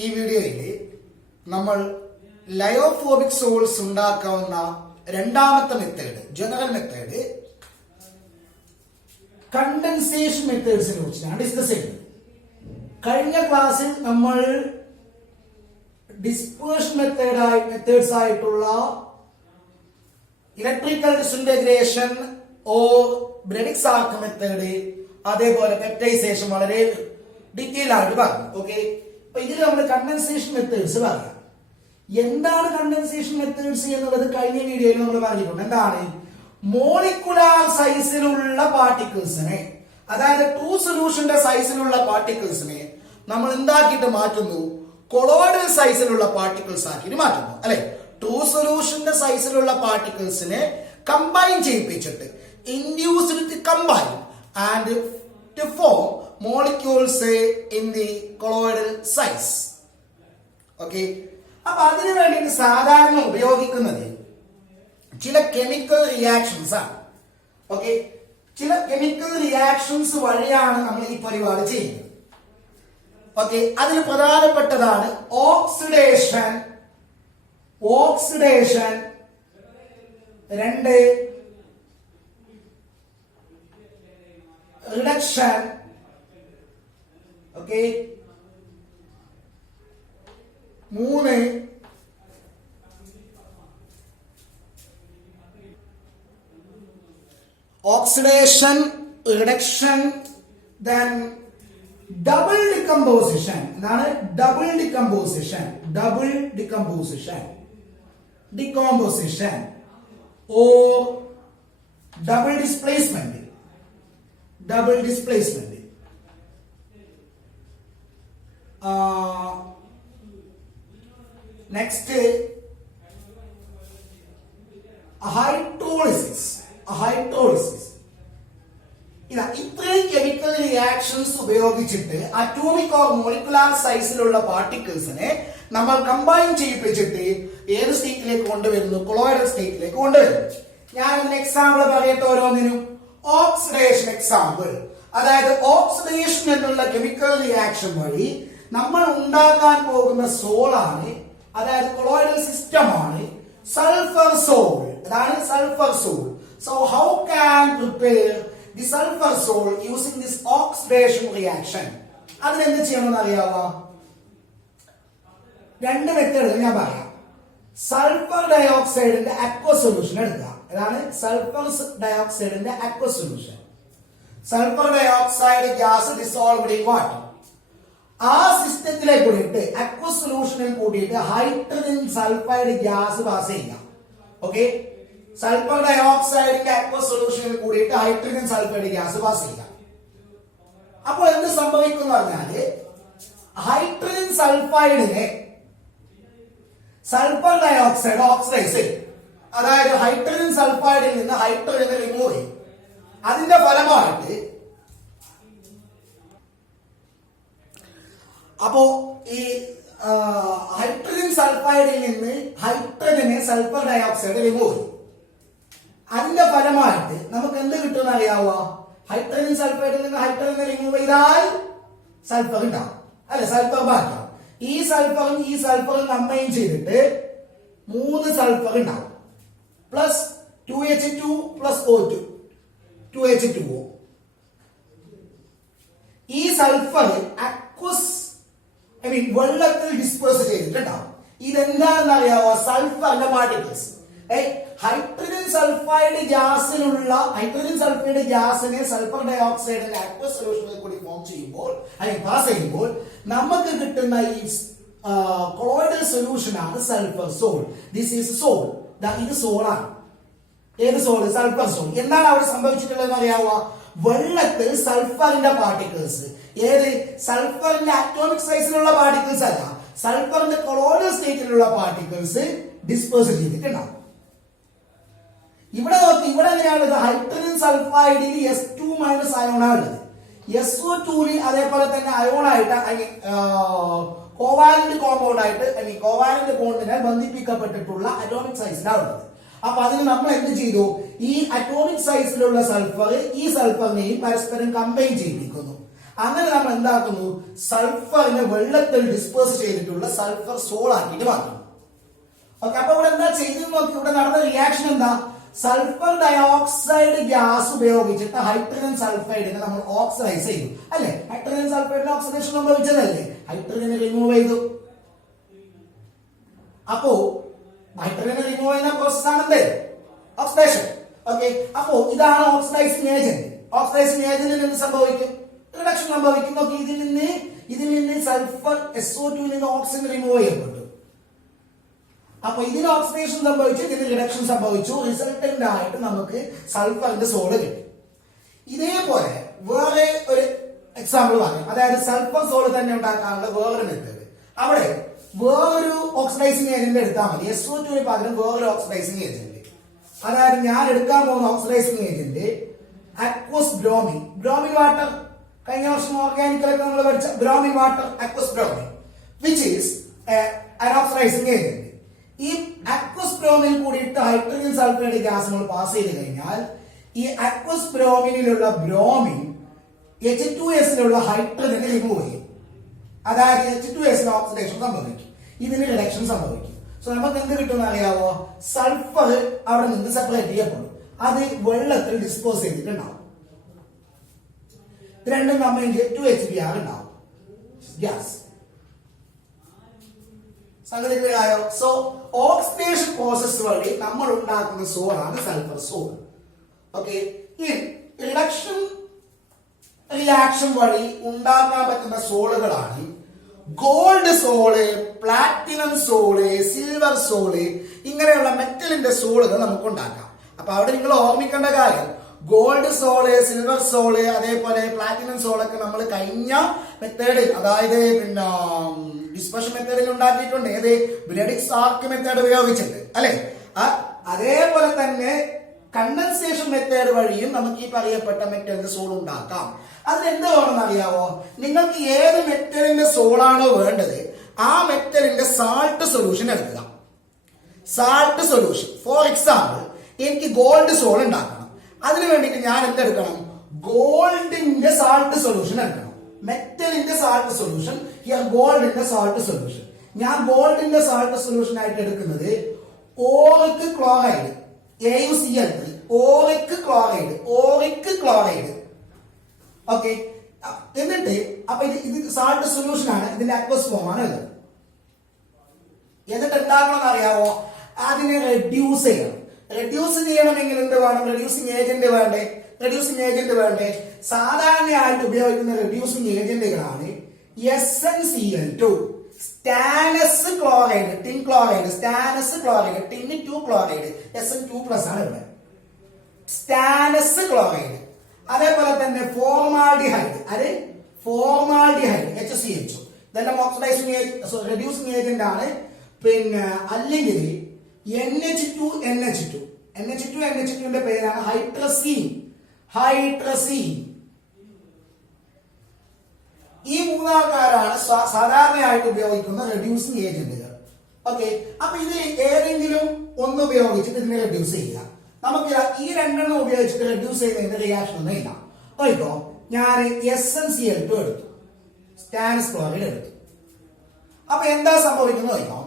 ഈ വീഡിയോയിൽ നമ്മൾ ലയോഫോബിക് സോൾസ് ഉണ്ടാക്കാവുന്ന രണ്ടാമത്തെ മെത്തേഡ്, ജനറൽ മെത്തേഡ്, കണ്ടൻസേഷൻ മെത്തേഡ്സിനെ കുറിച്ചാണ് ഡിസ്കസ് ചെയ്യുന്നത്. കഴിഞ്ഞ ക്ലാസ്സിൽ നമ്മൾ ഡിസ്പേർഷൻ മെത്തേഡ്സ് ആയിട്ടുള്ള electrical disintegration or Bredig's arc method, അതേപോലെ പെപ്റ്റൈസേഷൻ വളരെ ഡീറ്റെയിൽ ആയിട്ട് പറഞ്ഞു. ഓക്കെ, അപ്പൊ ഇതിൽ നമ്മൾ കണ്ടൻസേഷൻ മെത്തേഡ്സ് പറയാം. എന്താണ് കണ്ടൻസേഷൻ മെത്തേഡ്സ് എന്നുള്ളത് കഴിഞ്ഞ വീഡിയോയിൽ നമ്മൾ പറഞ്ഞിട്ടുണ്ട്. എന്താണ്? മോളിക്കുലാർ സൈസിലുള്ള പാർട്ടിക്കിൾസിനെ, അതായത് 2 സൊല്യൂഷന്റെ സൈസിലുള്ള പാർട്ടിക്കിൾസിനെ നമ്മൾ എന്താക്കിയിട്ട് മാറ്റുന്നു? കൊളോയിഡൽ സൈസിലുള്ള പാർട്ടിക്കിൾസ് ആക്കിയിട്ട് മാറ്റുന്നു, അല്ലെ? 2 സൊല്യൂഷന്റെ സൈസിലുള്ള പാർട്ടിക്കിൾസിനെ കമ്പൈൻ ചെയ്യിപ്പിച്ചിട്ട് induced to combine and to form molecules in the colloidal size. Okay, അപ്പൊ അതിനു വേണ്ടിയിട്ട് സാധാരണ ഉപയോഗിക്കുന്നത് ചില കെമിക്കൽ റിയാക്ഷൻസ് ആണ്. ഓക്കെ, ചില കെമിക്കൽ റിയാക്ഷൻസ് വഴിയാണ് നമ്മൾ ഈ പരിപാടി ചെയ്യുന്നത്. ഓക്കെ, അതിൽ പ്രധാനപ്പെട്ടതാണ് oxidation, 2 reduction, okay, 3 oxidation, reduction, then double decomposition. എന്താണ് double decomposition or double displacement. Next, hydrolysis. ഇത്രയും കെമിക്കൽ റിയാക്ഷൻസ് ഉപയോഗിച്ചിട്ട് അറ്റോമിക് ഓർ മോളിക്കുലാർ സൈസിലുള്ള പാർട്ടിക്കിൾസിനെ നമ്മൾ കമ്പൈൻ ചെയ്യിപ്പിച്ചിട്ട് ഏത് സ്റ്റേറ്റിലേക്ക് കൊണ്ടുവരുന്നു? കൊളോയിഡൽ സ്റ്റേറ്റിലേക്ക് കൊണ്ടുവരുന്നു. ഞാൻ ഇതിന് എക്സാമ്പിൾ പറയട്ടെ ഓരോന്നിനും. ഓക്സിഡേഷൻ എക്സാമ്പിൾ, അതായത് ഓക്സിഡേഷൻ എന്നുള്ള കെമിക്കൽ റിയാക്ഷൻ വഴി നമ്മൾ ഉണ്ടാക്കാൻ പോകുന്ന സോളാണ്, അതായത് കൊളോയിഡൽ സിസ്റ്റം ആണ് സൾഫർ സോൾ. അതാണ് sulphur sol. So how can prepare the sulfur salt using this oxidation reaction? അതിനെന്ത് ചെയ്യണമെന്ന് അറിയാമോ? 2 മെത്തേഡ് ഞാൻ പറയാം. സൾഫർ ഡയോക്സൈഡിന്റെ അക്വ സൊല്യൂഷൻ എടുക്കുക. അതാണ് സൾഫർ ഡയോക്സൈഡിന്റെ aqua solution. Sulphur dioxide gas dissolved in water. ആ സിസ്റ്റത്തിലേക്ക് കൂടിയിട്ട് അക്വ സൊല്യൂഷനിൽ കൂടിയിട്ട് ഹൈഡ്രജൻ സൾഫൈഡ് ഗ്യാസ് പാസ് ചെയ്യാം. ഓക്കെ, സൾഫർ ഡയോക്സൈഡിന്റെ അക്വ സൊല്യൂഷനിൽ കൂടിയിട്ട് ഹൈഡ്രജൻ സൾഫൈഡ് ഗ്യാസ് പാസ് ചെയ്യാം. അപ്പോൾ എന്ത് സംഭവിക്കും എന്ന് പറഞ്ഞാല് ഹൈഡ്രജൻ സൾഫൈഡിനെ സൾഫർ ഡയോക്സൈഡ് ഓക്സിഡൈസ് ചെയ്യും. അതായത് ഹൈഡ്രജൻ സൾഫൈഡിൽ നിന്ന് ഹൈഡ്രജനെ റിമൂവ് ചെയ്യും. അതിന്റെ ഫലമായിട്ട് അപ്പോ ഈ ഹൈഡ്രജൻ സൾഫൈഡിൽ നിന്ന് ഹൈഡ്രജനെ സൾഫർ ഡയോക്സൈഡ് റിമൂവ് ചെയ്യും. അതിന്റെ ഫലമായിട്ട് നമുക്ക് എന്ത് കിട്ടുമെന്ന് അറിയാവോ? ഹൈഡ്രജൻ സൾഫൈഡിൽ നിന്ന് ഹൈഡ്രജനെ റിമൂവ് ചെയ്താൽ സൾഫർ ഉണ്ടാവും, അല്ലെ? സൾഫർ ബാക്കിയാവും. ഈ സൾഫറും കമ്പൈൻ ചെയ്തിട്ട് 3 സൾഫർ ഉണ്ടാവും, plus 2H2 plus O2, 2H2O. ഈ സൾഫർ വെള്ളത്തിൽ ഡിസ്പേഴ്സ് ചെയ്തിട്ടുണ്ടാവും. ഇതെന്താണെന്ന് അറിയാവോ? സൾഫറിന്റെ പാർട്ടിക്കിൾസ്. ഹൈഡ്രജൻ സൾഫൈഡ് ഗ്യാസിനെ സൾഫർ ഡയോക്സൈഡിന്റെ അക്വസ് സൊല്യൂഷനിൽ കൂടി ഫോം ചെയ്യുമ്പോൾ അല്ലെങ്കിൽ പാസ് ചെയ്യുമ്പോൾ നമുക്ക് കിട്ടുന്ന ഈ കൊളോയിഡൽ സൊല്യൂഷൻ ആണ് sulphur sol. This is sol. ഇത് സോളാണ്. ഏത് സോൾ? Sulphur soul. എന്താണ് അവിടെ സംഭവിച്ചിട്ടുള്ളതെന്ന് അറിയാവോ? വെള്ളത്തിൽ സൾഫറിന്റെ പാർട്ടിക്കിൾസ്, ഏത്? സൾഫറിന്റെ അറ്റോമിക് സൈസിലുള്ള പാർട്ടിക്കിൾസ് അല്ല, സൾഫറിന്റെ കൊളോയിഡൽ സ്റ്റേറ്റിലുള്ള പാർട്ടിക്കിൾസ് ഡിസ്പേഴ്സ് ചെയ്തിട്ടുണ്ടാവും. ഇവിടെ നോക്കി, ഇവിടെ എങ്ങനെയാണുള്ളത്? Hydrogen സൾഫൈഡിൽ S2 minus അയോണാണുള്ളത്. SO2 അതേപോലെ തന്നെ അയോണായിട്ട് കോവാലന്റ് കോമ്പൗണ്ട് ആയിട്ട് കോവാലന്റ് ബോണ്ടിനാൽ ബന്ധിപ്പിക്കപ്പെട്ടിട്ടുള്ള അറ്റോമിക് സൈസിലാണ് ഉള്ളത്. അപ്പൊ അതിന് നമ്മൾ എന്ത് ചെയ്തു? ഈ അറ്റോമിക് സൈസിലുള്ള സൾഫർ ഈ സൾഫറിനെയും പരസ്പരം കമ്പൈൻ ചെയ്യിപ്പിക്കുന്നു. അങ്ങനെ നമ്മൾ എന്താക്കുന്നു, സൾഫറിനെ വെള്ളത്തിൽ ഡിസ്പേഴ്സ് ചെയ്തിട്ടുള്ള സൾഫർ സോൾ ആക്കിയിട്ട് മാറ്റും. ഓക്കെ, അപ്പൊ ഇവിടെ എന്താ ചെയ്തു നോക്കി, ഇവിടെ നടന്ന റിയാക്ഷൻ എന്താ, സൾഫർ ഡയോക്സൈഡ് ഗ്യാസ് ഉപയോഗിച്ചിട്ട് ഹൈഡ്രജൻ സൾഫൈഡിനെ നമ്മൾ ഓക്സിഡൈസ് ചെയ്തു അല്ലെ. ഹൈഡ്രജൻ സൾഫൈഡിന് ഓക്സിഡേഷൻ സംഭവിച്ചതല്ലേ, ഹൈഡ്രജനെ റിമൂവ് ചെയ്തു. അപ്പോ ഹൈഡ്രജനെ റിമൂവ് ചെയ്യുന്ന പ്രോസസ് ആണ് ഓക്സിഡേഷൻ. ഓക്കെ, അപ്പോ ഇതാണ് ഓക്സിഡൈസിങ് ഏജന്റ്. ഓക്സിഡൈസിങ് ഏജന്റിന് എന്ത് സംഭവിക്കും, റിഡക്ഷൻ സംഭവിക്കും. നോക്കി, ഇതിൽ നിന്ന് സൾഫർ SO2 നിന്ന് ഓക്സിജൻ റിമൂവ് ചെയ്യപ്പെട്ടു. അപ്പൊ ഇതിന് ഓക്സിഡേഷൻ സംഭവിച്ചു, ഇതിന് റിഡക്ഷൻ സംഭവിച്ചു. റിസൾട്ടന്റ് ആയിട്ട് നമുക്ക് സൾഫറിന്റെ സോള് കിട്ടി. ഇതേപോലെ വേറെ ഒരു എക്സാമ്പിൾ പറയാം. അതായത് സൾഫർ സോള് തന്നെ ഉണ്ടാക്കാനുള്ള വേറൊരു മെത്തേഡ്. അവിടെ വേറൊരു ഓക്സിഡൈസിങ് ഏജന്റ് എടുത്താൽ മതി. SO2 പകരം വേറൊരു ഓക്സിഡൈസിങ് ഏജന്റ്. അതായത് ഞാൻ എടുക്കാൻ പോകുന്ന oxidising agent aqueous bromine. Bromine water, കഴിഞ്ഞ വർഷം ഓർഗാനിക്കലൊക്കെ നമ്മൾ പഠിച്ച bromine water, aqueous bromine, which is an oxidizing agent. ഈ അക്വസ് ബ്രോമിൽ കൂടിയിട്ട് ഹൈഡ്രജൻ സൾഫൈഡ് ഗ്യാസ് നമ്മൾ പാസ് ചെയ്ത് കഴിഞ്ഞാൽ ഈ അക്വസ് ബ്രോമിനിലുള്ള ബ്രോമിൻ H2S ഹൈഡ്രജനെ റിമൂവ് ചെയ്യും. അതായത് H2S ഓക്സിഡേഷൻ സംഭവിക്കും, ഇതിന് റിഡക്ഷൻ സംഭവിക്കും. സോ നമുക്ക് എന്ത് കിട്ടുമെന്ന് അറിയാവോ, സൾഫർ അവിടെ നിന്ന് സെപ്പറേറ്റ് ചെയ്യപ്പെടും, അത് വെള്ളത്തിൽ ഡിസ്പോസ് ചെയ്തിട്ടുണ്ടാവും. ഇത് രണ്ടും നമ്മൾ H2HBr ഉണ്ടാവും, ഗ്യാസ്. സംഗതികളായോ? സോ ഓക്സിഡേഷൻ പ്രോസസ് വഴി നമ്മൾ ഉണ്ടാക്കുന്ന സോളാണ് സൾഫർ സോൾ. ഓക്കെ, ഈ റിഡക്ഷൻ റിയാക്ഷൻ വഴി ഉണ്ടാക്കാൻ പറ്റുന്ന സോളുകളാണ് gold sol, platinum sol, silver sol, ഇങ്ങനെയുള്ള മെറ്റലിന്റെ സോളുകൾ നമുക്ക് ഉണ്ടാക്കാം. അപ്പൊ അവിടെ നിങ്ങൾ ഓർമ്മിക്കേണ്ട കാര്യം, ഗോൾഡ് സോള്, സിൽവർ സോള്, അതേപോലെ പ്ലാറ്റിനം സോളൊക്കെ നമ്മൾ കഴിഞ്ഞ മെത്തേഡിൽ, അതായത് പിന്നെ ഡിസ്പെർഷൻ മെത്തേഡിൽ ഉണ്ടാക്കിയിട്ടുണ്ട്. ഏത്, ബ്രെഡിക്സ് ആർക്ക് മെത്തേഡ് ഉപയോഗിച്ചിട്ട് അല്ലെ. അതേപോലെ തന്നെ കണ്ടൻസേഷൻ മെത്തേഡ് വഴിയും നമുക്ക് ഈ പറയപ്പെട്ട മെറ്റലിന്റെ സോൾ ഉണ്ടാക്കാം. അതിനെന്ത് വേണമെന്ന് അറിയാവോ, നിങ്ങൾക്ക് ഏത് മെറ്റലിന്റെ സോളാണോ വേണ്ടത് ആ മെറ്റലിന്റെ സാൾട്ട് സൊല്യൂഷൻ എടുക്കുക. സാൾട്ട് സൊല്യൂഷൻ, ഫോർ എക്സാമ്പിൾ എനിക്ക് ഗോൾഡ് സോൾ ഉണ്ടാക്കണം. അതിനു വേണ്ടിയിട്ട് ഞാൻ എന്തെടുക്കണം, ഗോൾഡിന്റെ സാൾട്ട് സൊല്യൂഷൻ എടുക്കണം. മെറ്റലിന്റെ സാൾട്ട് സൊല്യൂഷൻ, ഹിയർ ഗോൾഡിന്റെ സാൾട്ട് സൊല്യൂഷൻ. ഞാൻ ഗോൾഡിന്റെ സാൾട്ട് സൊല്യൂഷൻ ആയിട്ട് എടുക്കുന്നത് auric chloride, AuCl3, auric chloride, auric chloride. Okay, എന്നിട്ട് അപ്പൊ ഇത് സാൾട്ട് സൊല്യൂഷൻ ആണ്, ഇതിന്റെ അക്വസ് ഫോം ആണ് ഇത്. എന്നിട്ട് എന്താക്കണമെന്ന് അറിയാവോ, അതിനെ റെഡ്യൂസ് ചെയ്യണം. റെഡ്യൂസ് ചെയ്യണമെങ്കിൽ എന്ത് വേണം, റെഡ്യൂസിങ് ഏജന്റ് വേണ്ടേ, റെഡ്യൂസിങ് ഏജന്റ് വേണ്ടേ. സാധാരണയായിട്ട് ഉപയോഗിക്കുന്ന റെഡ്യൂസിങ് ഏജന്റുകളാണ് SnCl2, stannous chloride, tin chloride, stannous chloride, tin 2 chloride, Sn2+ ആണ് ഇവിടെ, സ്റ്റാനസ് ക്ലോറൈഡ്. അതേപോലെ തന്നെ ഫോർമാൽഡിഹൈഡ്, അത് ഫോർമാൽഡിഹൈഡ് HCl2, ഇതെല്ലാം ഓക്സിഡൈസിങ് റെഡ്യൂസിങ് ഏജന്റ് ആണ്. പിന്നെ അല്ലെങ്കിൽ NH2ന്റെ പേരാണ് ഹൈഡ്രസീൻ. ഹൈഡ്രസീൻ, ഈ മൂന്നാൾക്കാരാണ് സാധാരണയായിട്ട് ഉപയോഗിക്കുന്ന റെഡ്യൂസിങ് ഏജന്റുകൾ. ഓക്കെ, അപ്പൊ ഇത് ഏതെങ്കിലും ഒന്ന് ഉപയോഗിച്ചിട്ട് ഇതിനെ റെഡ്യൂസ് ചെയ്യുക. നമുക്ക് ഈ രണ്ടെണ്ണം ഉപയോഗിച്ചിട്ട് റെഡ്യൂസ് ചെയ്യുന്നതിന്റെ റിയാക്ഷൻ ഒന്നും ഇല്ല. ഓയിക്കോ, ഞാൻ SnCl2 എടുത്തു, സ്റ്റാനസ് ക്ലോറൈഡ് എടുത്തു. അപ്പൊ എന്താ സംഭവിക്കുന്നത് നോക്കാം.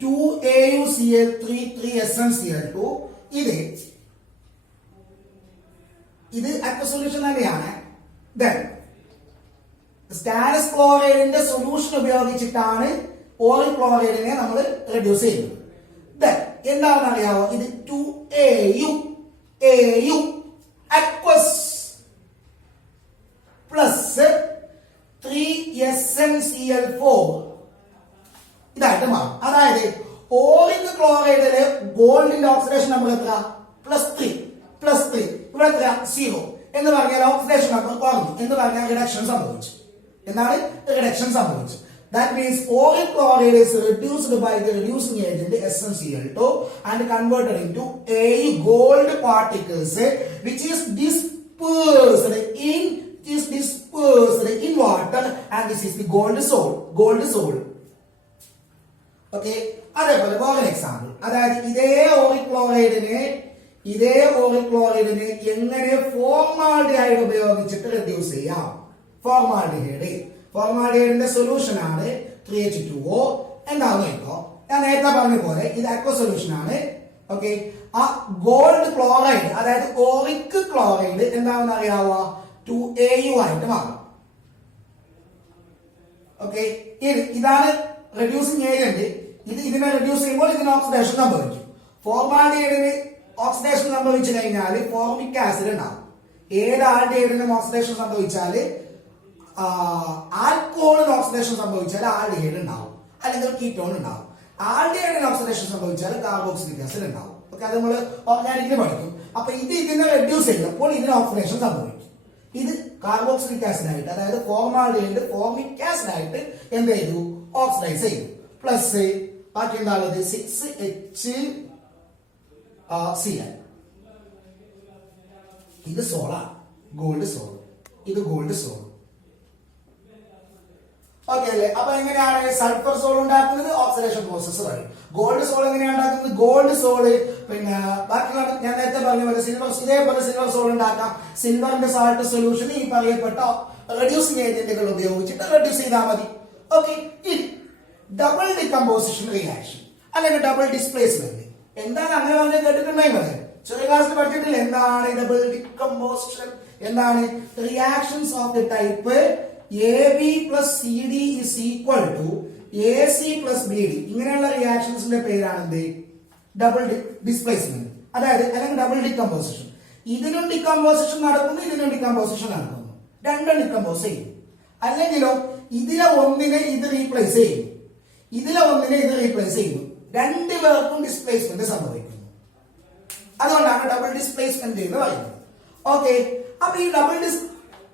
2AuCl3 3SnCl2, ഇത് അക്വ സൊല്യൂഷൻ തന്നെയാണ്. ദെൻ സ്റ്റാനസ് ക്ലോറൈഡിന്റെ സൊല്യൂഷൻ ഉപയോഗിച്ചിട്ടാണ് ഓറിക് ക്ലോറൈഡിനെ നമ്മൾ റെഡ്യൂസ് ചെയ്യുന്നത്. ദെൻ എന്താണെന്ന് അറിയാവോ, ഇത് 2Au അക്വസ് പ്ലസ് 3SnCl4 ഇതായിട്ട് മാറും. അതായത് ഓറിക് ക്ലോറൈഡില് ഗോൾഡിന്റെ ഓക്സിഡേഷൻ നമ്പർ എത്ര, +3, ഇവിടെ എത്ര 0 എന്ന് പറഞ്ഞാൽ ഓക്സിഡേഷൻ നമ്പർ കുറഞ്ഞു എന്ന് പറഞ്ഞാൽ റിഡക്ഷൻ സംഭവിച്ചു. എന്താണ് റിഡക്ഷൻ സംഭവിച്ചു? That means oric chloride is reduced by the reducing agent SnCl2 and converted into a gold particles which is dispersed in water, and this is the gold soul. Okay. അതേപോലെ വേറൊരു example, അതായത് ഇതേ ഓറിക്ലോറൈഡിനെ എങ്ങനെ formaldehyde ഉപയോഗിച്ചിട്ട് reduce ചെയ്യാം. ഫോർമാൽഡിഹൈഡിന്റെ solution ആണ് 3H2O. എന്താണെന്ന് നോക്കോ, ഞാൻ നേരത്തെ പറഞ്ഞ പോലെ ഇത് അക്വ സൊല്യൂഷൻ ആണ്. ഓക്കെ. ആ ഗോൾഡ് ക്ലോറൈഡ്, അതായത് ഓറിക് ക്ലോറൈഡ് എന്താണെന്ന് അറിയാവോ, 2Au ആയിട്ട് മാറും. ഓക്കെ. ഇതാണ് റെഡ്യൂസിങ് ഏജന്റ്. ഇതിനെ റെഡ്യൂസ് ചെയ്യുമ്പോൾ ഇതിന് ഓക്സിഡേഷൻ സംഭവിക്കും. ഫോർമാൽഡിഹൈഡിന് ഓക്സിഡേഷൻ സംഭവിച്ചു കഴിഞ്ഞാൽ ഫോർമിക് ആസിഡ് ഉണ്ടാവും. ഏത് ആൽഡിഹൈഡിനും ഓക്സിഡേഷൻ സംഭവിച്ചാൽ, ആൽക്കഹോളിന് ഓക്സിഡേഷൻ സംഭവിച്ചാൽ ആൽഡിഹൈഡ് ഉണ്ടാവും, അല്ലെങ്കിൽ കീറ്റോൺ ഉണ്ടാവും. ആൽഡിഹൈഡിന് ഓക്സിഡേഷൻ സംഭവിച്ചാൽ കാർബോക്സിലിക് ആസിഡ് ഉണ്ടാവും. ഓക്കെ. അത് നമ്മൾ ഓർഗാനിക്കിൽ പഠിക്കും. അപ്പൊ ഇതിനെ റെഡ്യൂസ് ചെയ്യുമ്പോൾ ഇതിന് ഓക്സിഡേഷൻ സംഭവിക്കും. ഇത് കാർബോക്സിലിക് ആസിഡ് ആയിട്ട്, അതായത് ഫോർമാൽഡിഹൈഡ് ഫോർമിക് ആസിഡ് ആയിട്ട് എന്ത് ചെയ്തു, ഓക്സിഡൈസ് ചെയ്തു. പ്ലസ് ബാക്കി എന്താണുള്ളത്, 6HCl. ഇത് സോളാണ്, ഗോൾഡ് സോൾ. ഇത് ഗോൾഡ് സോൾ. ഓക്കെ അല്ലേ? അപ്പൊ എങ്ങനെയാണ് സൾഫർ സോൾ ഉണ്ടാക്കുന്നത്? ഓക്സിഡേഷൻ പ്രോസസ് വഴി. ഗോൾഡ് സോൾ എങ്ങനെയാണ് ഉണ്ടാക്കുന്നത്? ഗോൾഡ് സോള് പിന്നെ ബാക്കിയുള്ള ഞാൻ നേരത്തെ പറഞ്ഞ പോലെ ഇതേപോലെ സിൽവർ സോൾ ഉണ്ടാക്കാം. സിൽവറിന്റെ സാൾട്ട് സൊല്യൂഷൻ ഈ പറയപ്പെട്ട റെഡ്യൂസിംഗ് ഏജന്റുകൾ ഉപയോഗിച്ചിട്ട് റെഡ്യൂസ് ചെയ്താൽ മതി. ഓക്കെ. ഇനി ഡബിൾ ഡികമ്പോസിഷൻ റിയാക്ഷൻ അല്ലെങ്കിൽ ഡബിൾ ഡിസ്പ്ലേസ്മെന്റ് എന്താണ്? അങ്ങനെ പറഞ്ഞ് കേട്ടിട്ടുണ്ടെങ്കിൽ മതി. ചെറിയ ക്ലാസ്സിൽ പഠിച്ചിട്ടില്ല എന്താണ് ഡബിൾ ഡികമ്പോസിഷൻ. എന്താണ്? Reactions of the type AB plus CD is equal to AC plus BD. ഇങ്ങനെയുള്ള റിയാക്ഷൻസിന്റെ പേരാണ് എന്ത്? ഡബിൾ ഡിസ്പ്ലേസ്മെന്റ്, അതായത് അല്ലെങ്കിൽ ഡബിൾ ഡികമ്പോസിഷൻ. ഇതിനും ഡികമ്പോസിഷൻ നടക്കുന്നു, ഇതിനും ഡികമ്പോസിഷൻ നടക്കുന്നു. രണ്ടും ഡികമ്പോസ് ചെയ്യും. അല്ലെങ്കിലോ ഇതിലെ ഒന്നിനെ ഇത് റീപ്ലേസ് ചെയ്യും, ഇതിലെ ഒന്നിനെ ഇത് റീപ്ലേസ് ചെയ്യുന്നു. രണ്ടു പേർക്കും ഡിസ്പ്ലേസ്മെന്റ് സംഭവിക്കുന്നു. അതുകൊണ്ടാണ് ഡബിൾ ഡിസ്പ്ലേസ്മെന്റ് എന്ന് പറയുന്നത്. ഓക്കെ. അപ്പൊ ഈ ഡബിൾ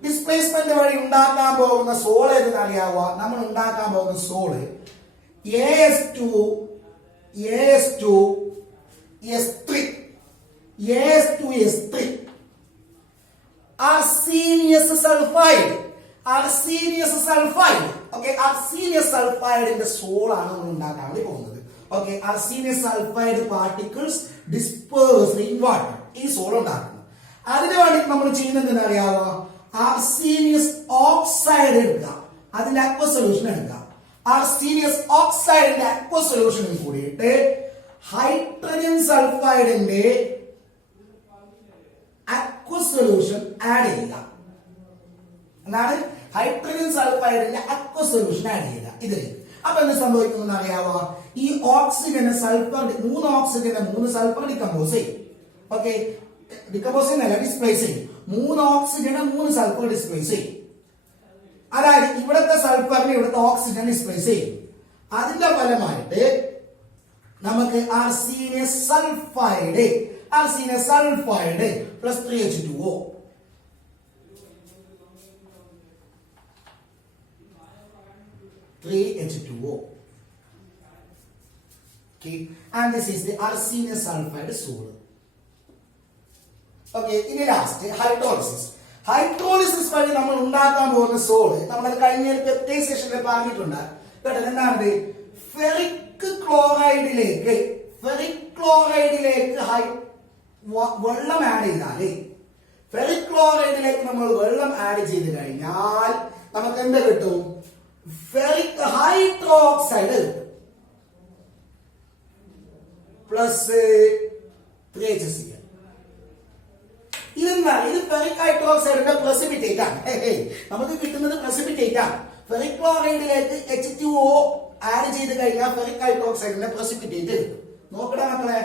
ഡിസ്പ്ലേസ്മെന്റ് വഴി ഉണ്ടാക്കാൻ പോകുന്ന സോൾ ഏതെന്ന് അറിയാവോ? നമ്മൾ ഉണ്ടാക്കാൻ പോകുന്ന sol AS2S3 arsenious sulphide. Okay. Arsenious സൾഫൈഡിന്റെ സോളാണ് നമ്മൾ ഉണ്ടാക്കാൻ വേണ്ടി പോകുന്നത്. Okay. Arsenious sulphide particles dispersed in water. ഈ സോൾ ഉണ്ടാക്കുന്നു. അതിനു വേണ്ടി നമ്മൾ ചെയ്യുന്നത് എന്താ അറിയാവോ? അർസീനിയസ് ഓക്സൈഡ് എടുക്കുക, അതിന്റെ അക്വ സൊല്യൂഷൻ എടുക്കുക. അർസീനിയസ് ഓക്സൈഡിന്റെ അക്വ സൊല്യൂഷനിൽ കൂടിയിട്ട് ഹൈഡ്രജൻ സൾഫൈഡിന്റെ അക്വ സൊല്യൂഷൻ ആഡ് ചെയ്യുക. എന്താണ്? ഹൈഡ്രജൻ സൾഫൈഡിന്റെ അക്വ സൊല്യൂഷൻ ആഡ് ചെയ്യുക ഇതിലേക്ക്. അപ്പൊ എന്ത് സംഭവിക്കുന്നു അറിയാവോ? ഈ ഓക്സിജന് സൾഫർ, 3 ഓക്സിജന് 3 സൾഫർ ഡികമ്പോസ് ചെയ്യും. ഓക്കെ. ഡികമ്പോസ് ചെയ്യുന്നല്ല, ഡിസ്പ്ലേസ് ചെയ്യും. 3 ഓക്സിജന് 3 സൾഫർ ഡിസ്പ്ലേസ് ചെയ്യും. അതായത് ഇവിടുത്തെ സൾഫറിന് ഇവിടുത്തെ ഓക്സിജൻ ഡിസ്പ്ലേസ് ചെയ്യും. അതിന്റെ ഫലമായിട്ട് നമുക്ക് arsenious sulphide plus 3H2O. Okay, and this is the arsenious sulfide salt. Okay, ഇനി ലാസ്റ്റ് ഹൈഡ്രോളിസിസ് വഴി നമ്മൾ ഉണ്ടാക്കാൻ പോകുന്ന സോള് നമ്മൾ കഴിഞ്ഞ പെപ്റ്റൈഡ് സെഷനിൽ പറഞ്ഞിട്ടുണ്ട് കേട്ടോ. എന്താണ്? ഫെറിക് ക്ലോറൈഡിലേക്ക് വെള്ളം ആഡ് ചെയ്താല്, ഫെറിക് ക്ലോറൈഡിലേക്ക് നമ്മൾ വെള്ളം ആഡ് ചെയ്ത് കഴിഞ്ഞാൽ നമുക്ക് എന്ത് കിട്ടും? ഫെറിക് ഹൈഡ്രോക്സൈഡ് കിട്ടും പ്ലസ് 3HCl. ഇതെന്താണ്? ഇത് ഫെറിക് ഹൈഡ്രോക്സൈഡിന്റെ പ്രസിപ്പിറ്റേറ്റ് ആണ്. നമുക്ക് കിട്ടുന്നത് പ്രസിപ്പിറ്റേറ്റ് ആണ്. ഫെറിക് ക്ലോറൈഡിലേക്ക് H2O ആഡ് ചെയ്ത് കഴിഞ്ഞാൽ ഫെറിക് ഹൈഡ്രോക്സൈഡിന്റെ പ്രസിപ്പിറ്റേറ്റ് കിട്ടും. നോക്കടാ മക്കളെ,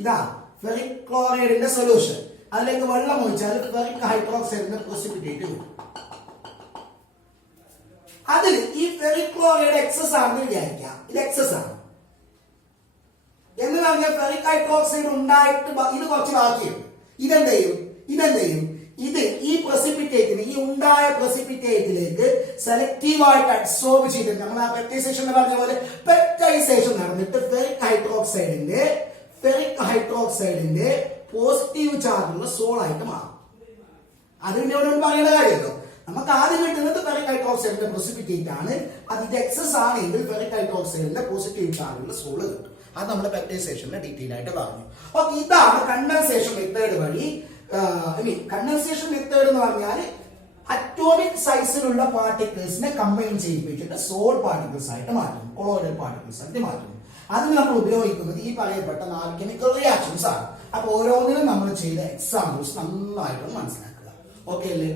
ഇതാ ഫെറിക് ക്ലോറൈഡിന്റെ സൊല്യൂഷൻ. അതിലേക്ക് വെള്ളം ഒഴിച്ചാൽ ഫെറിക് ഹൈഡ്രോക്സൈഡിന്റെ പ്രസിപ്പിറ്റേറ്റ് കിട്ടും. അതിൽ ഈ ഫെറിക് ക്ലോറൈഡ് എക്സസ് ആണെന്ന് വിചാരിക്കാം. ഇത് എക്സസ് ആണ് എന്ന് പറഞ്ഞാൽ ഫെറിക് ഹൈഡ്രോക്സൈഡ് ഉണ്ടായിട്ട് ഇത് കുറച്ച് ബാക്കിയുണ്ട്. ഇതെന്ത് ചെയ്യും? ഇത് ഈ പ്രസിപ്പിറ്റേറ്റിന്, ഈ ഉണ്ടായ പ്രസിപ്പിറ്റേറ്റിലേക്ക് സെലക്റ്റീവായിട്ട് അബ്സോർബ് ചെയ്തിട്ട് നമ്മൾ ആ പെപ്റ്റൈസേഷൻ പറഞ്ഞ പോലെ പെപ്റ്റൈസേഷൻ നടന്നിട്ട് ഫെറിക് ഹൈഡ്രോക്സൈഡിന്റെ പോസിറ്റീവ് ചാർജുള്ള സോൾ ആയിട്ട് മാറും. അത് പിന്നെ ഇവിടെ പറയേണ്ട കാര്യമല്ലോ. നമുക്ക് ആദ്യം കിട്ടുന്നത് ഫെറിക് ഹൈഡ്രോക്സൈഡിന്റെ പ്രസിപ്പിറ്റേറ്റ് ആണ്. അതിന്റെ എക്സസ് ആണെങ്കിൽ ഫെറിക് ഹൈഡ്രോക്സൈഡിന്റെ പോസിറ്റീവ് ചാർജുള്ള സോള് കിട്ടും. അത് നമ്മൾ പെപ്റ്റൈസേഷന്റെ ഡീറ്റെയിൽ ആയിട്ട് പറഞ്ഞു. ഓക്കെ, ഇതാണ് കണ്ടൻസേഷൻ മെത്തേഡ് വഴി. കണ്ടൻസേഷൻ മെത്തേഡ് എന്ന് പറഞ്ഞാൽ അറ്റോമിക് സൈസിലുള്ള പാർട്ടിക്കിൾസിനെ കമ്പൈൻ ചെയ്യിപ്പിച്ചിട്ട് സോൾ പാർട്ടിക്കിൾസ് ആയിട്ട് മാറ്റും, കൊളോയിഡൽ പാർട്ടിക്കിൾസ് ആയിട്ട് മാറ്റും. അതിന് നമ്മൾ ഉപയോഗിക്കുന്നത് ഈ പറയപ്പെട്ട 4 കെമിക്കൽ റിയാക്ഷൻസ് ആണ്. അപ്പൊ ഓരോന്നിനും നമ്മൾ ചെയ്ത എക്സാമ്പിൾസ് നന്നായിട്ടൊന്ന് മനസ്സിലാക്കുക. ഓക്കെ അല്ലേ?